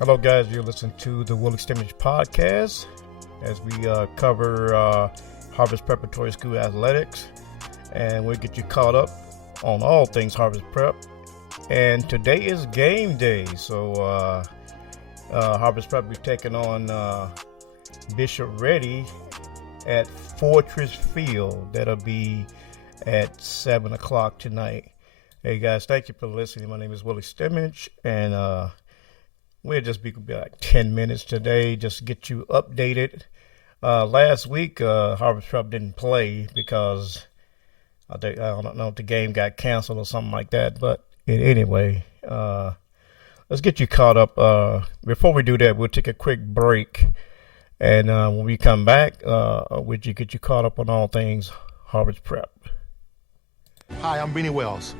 Hello, guys. You're listening to the Willie Stimmage podcast as we cover Harvest Preparatory School athletics, and we'll get you caught up on all things Harvest Prep. And today is game day, so Harvest Prep will be taking on Bishop Ready at Fortress Field. That'll be at 7 o'clock tonight. Hey, guys, thank you for listening. My name is Willie Stimmage, and we'll just be like 10 minutes today just to get you updated. Last week, Harvest Prep didn't play because I don't know if the game got canceled or something like that. But anyway, let's get you caught up. Before we do that, we'll take a quick break. And when we come back, we'll get you caught up on all things Harvest Prep. Hi, I'm Beanie Wells.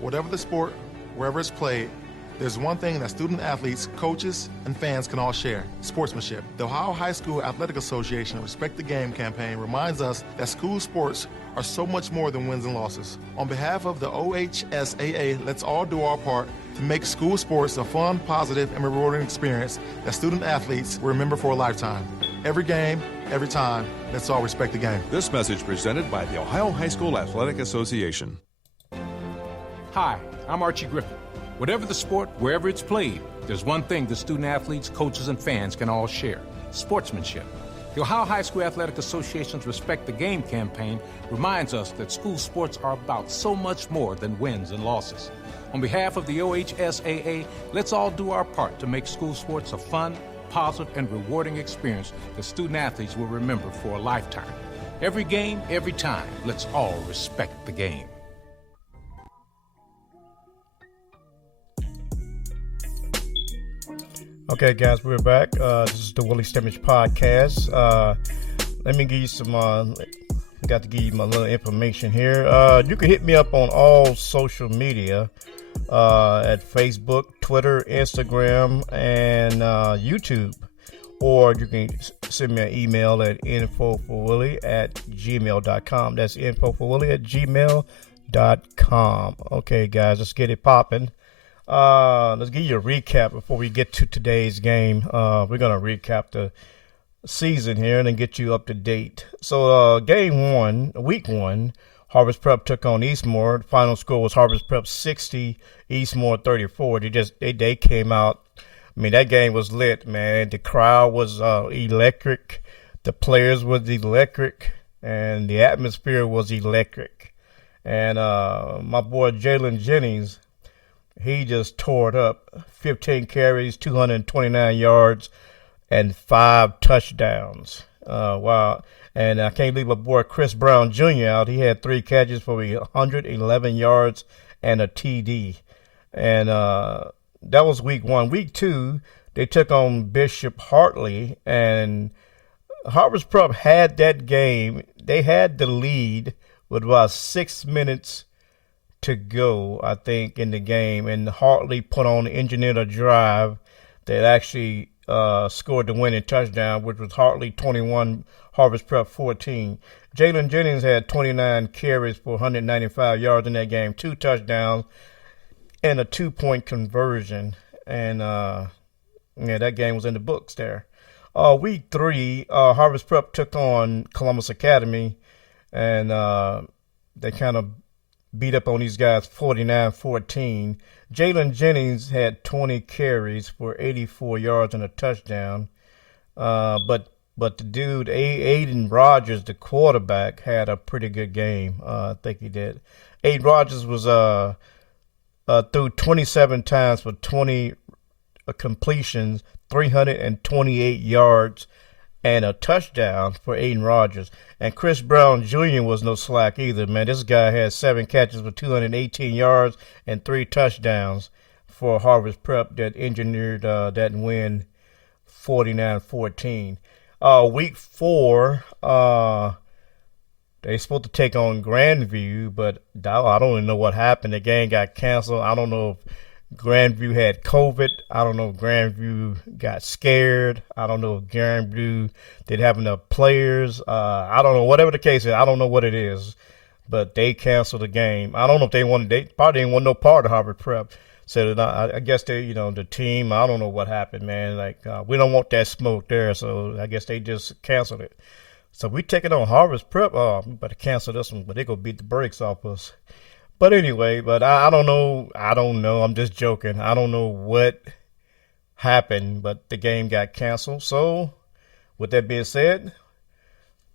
Whatever the sport, wherever it's played, there's one thing that student athletes, coaches, and fans can all share: sportsmanship. The Ohio High School Athletic Association Respect the Game campaign reminds us that school sports are so much more than wins and losses. On behalf of the OHSAA, let's all do our part to make school sports a fun, positive, and rewarding experience that student athletes will remember for a lifetime. Every game, every time, let's all respect the game. This message presented by the Ohio High School Athletic Association. Hi, I'm Archie Griffin. Whatever the sport, wherever it's played, there's one thing the student athletes, coaches, and fans can all share: sportsmanship. The Ohio High School Athletic Association's Respect the Game campaign reminds us that school sports are about so much more than wins and losses. On behalf of the OHSAA, let's all do our part to make school sports a fun, positive, and rewarding experience that student athletes will remember for a lifetime. Every game, every time, let's all respect the game. Okay, guys, we're back. This is the Willie Stimmage podcast. Let me give you some. I got to give you my little information here. You can hit me up on all social media at Facebook, Twitter, Instagram, and YouTube. Or you can send me an email at infoforwillie@gmail.com. That's infoforwillie@gmail.com. Okay, guys, let's get it popping. Let's give you a recap before we get to today's game. We're going to recap the season here and then get you up to date. So, game one, week one, Harvest Prep took on Eastmoor. The final score was Harvest Prep 60, Eastmoor 34. They came out. I mean, that game was lit, man. The crowd was electric. The players was electric, and the atmosphere was electric. And my boy Jalen Jennings, he just tore it up. 15 carries, 229 yards, and 5 touchdowns. Wow. And I can't leave my boy Chris Brown Jr. out. He had 3 catches for 111 yards and a TD. And that was week one. Week two, they took on Bishop Hartley, and Harvest Prep had that game. They had the lead with about 6 minutes to go, I think, in the game, and Hartley engineered a drive that actually scored the winning touchdown, which was Hartley 21, Harvest Prep 14. Jalen Jennings had 29 carries for 195 yards in that game, 2 touchdowns, and a 2-point conversion. And that game was in the books there. Week three, Harvest Prep took on Columbus Academy, and they kind of beat up on these guys 49-14. Jalen Jennings had 20 carries for 84 yards and a touchdown. But the dude, Aiden Rodgers, the quarterback, had a pretty good game. I think he did. Aiden Rodgers was threw 27 times for 20 completions, 328 yards, and a touchdown for Aiden Rodgers. And Chris Brown Jr. was no slack either, man. This guy had 7 catches for 218 yards and 3 touchdowns for Harvest Prep that engineered that win 49-14. Week four, they supposed to take on Grandview, but I don't even know what happened. The game got canceled. I don't know if Grandview had COVID. I don't know if Grandview got scared. I don't know if Grandview didn't have enough players. I don't know. Whatever the case is, I don't know what it is. But they canceled the game. I don't know if they probably didn't want no part of Harvard Prep. So I guess they, the team, I don't know what happened, man. Like, we don't want that smoke there, so I guess they just canceled it. So we taking on Harvest Prep. Oh, we better cancel this one, but they gonna beat the brakes off us. But anyway, I don't know. I don't know. I'm just joking. I don't know what happened, but the game got canceled. So with that being said,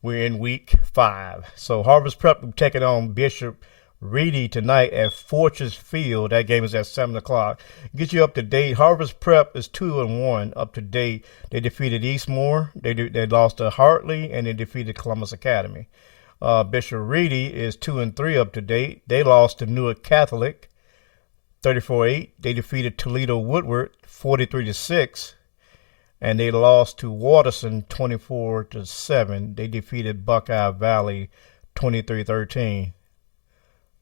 we're in week 5. So Harvest Prep taking on Bishop Reedy tonight at Fortress Field. That game is at 7 o'clock. Get you up to date. Harvest Prep is 2-1 up to date. They defeated Eastmore. They lost to Hartley, and they defeated Columbus Academy. Bishop Reedy is 2-3 up to date. They lost to Newark Catholic 34-8. They defeated Toledo Woodward 43-6. And they lost to Waterson 24-7. They defeated Buckeye Valley 23-13.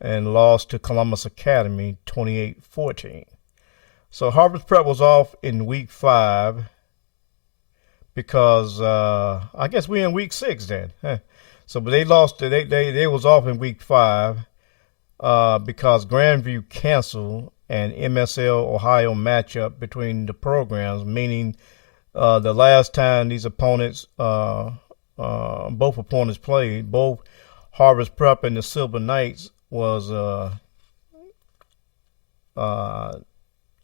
And lost to Columbus Academy 28-14. So Harvest Prep was off in week 5 because I guess we're in week 6 then. So but they lost. They was off in week 5 because Grandview canceled an MSL Ohio matchup between the programs, meaning the last time these opponents, both opponents played, both Harvest Prep and the Silver Knights was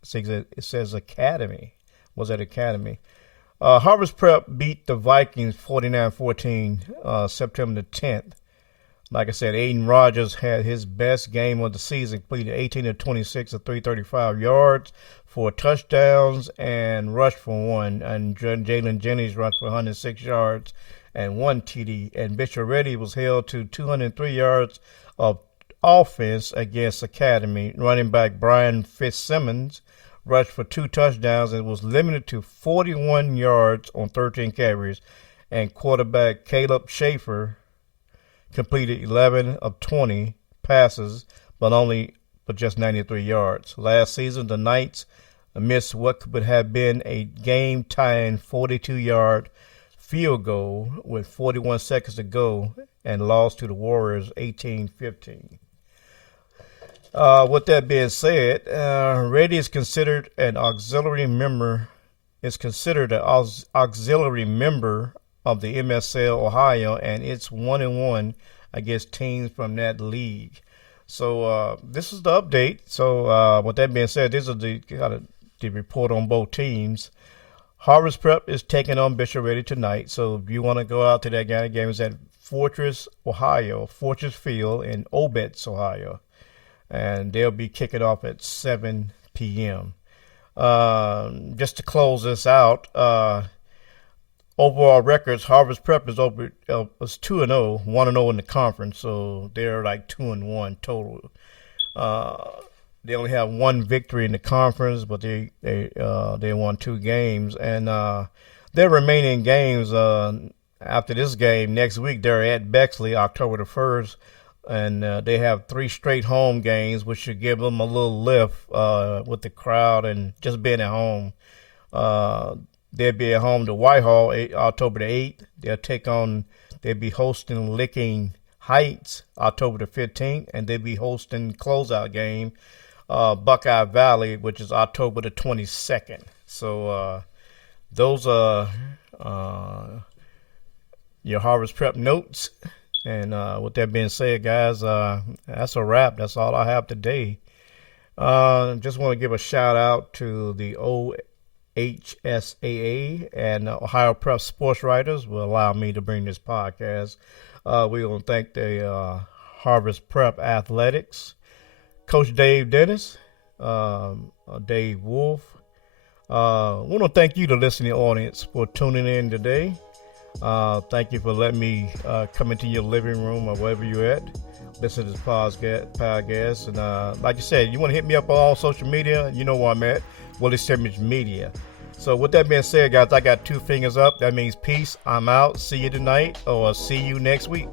it says Academy, was at Academy. Harvest Prep beat the Vikings 49-14 September the 10th. Like I said, Aiden Rogers had his best game of the season, completed 18 of 26 of 335 yards, 4 touchdowns, and rushed for 1. And Jalen Jennings rushed for 106 yards and 1 TD. And Bishop Reedy was held to 203 yards of offense against Academy. Running back Brian Fitzsimmons rushed for 2 touchdowns and was limited to 41 yards on 13 carries. And quarterback Caleb Schaefer completed 11 of 20 passes, but just 93 yards. Last season, the Knights missed what could have been a game-tying 42-yard field goal with 41 seconds to go and lost to the Warriors 18-15. With that being said, Reedy is considered an auxiliary member. Is considered an auxiliary member of the MSL Ohio, and it's 1-1 against teams from that league. So this is the update. So with that being said, this is the report on both teams. Harvest Prep is taking on Bishop Reedy tonight. So if you want to go out to that game, it's at Fortress Field in Obetz, Ohio. And they'll be kicking off at 7 p.m. Just to close this out, overall records, Harvest Prep is 2-0, 1-0 in the conference, so they're like 2-1 total. They only have 1 victory in the conference, but they won 2 games, and their remaining games after this game next week, they're at Bexley October the 1st. And they have 3 straight home games, which should give them a little lift with the crowd and just being at home. They'll be at home to Whitehall October the 8th. They'll be hosting Licking Heights October the 15th, and they'll be hosting closeout game Buckeye Valley, which is October the 22nd. So those are your Harvest Prep notes. And with that being said, guys, that's a wrap. That's all I have today. Just want to give a shout out to the OHSAA and Ohio Prep Sports Writers will allow me to bring this podcast. We want to thank the Harvest Prep Athletics, Coach Dave Dennis, Dave Wolf. I want to thank you, the listening audience, for tuning in today. Thank you for letting me come into your living room or wherever you're at. Listen to this podcast. And like you said, you want to hit me up on all social media, you know where I'm at, Willie Simmons Media. So with that being said, guys, I got 2 fingers up. That means peace. I'm out. See you tonight, or see you next week.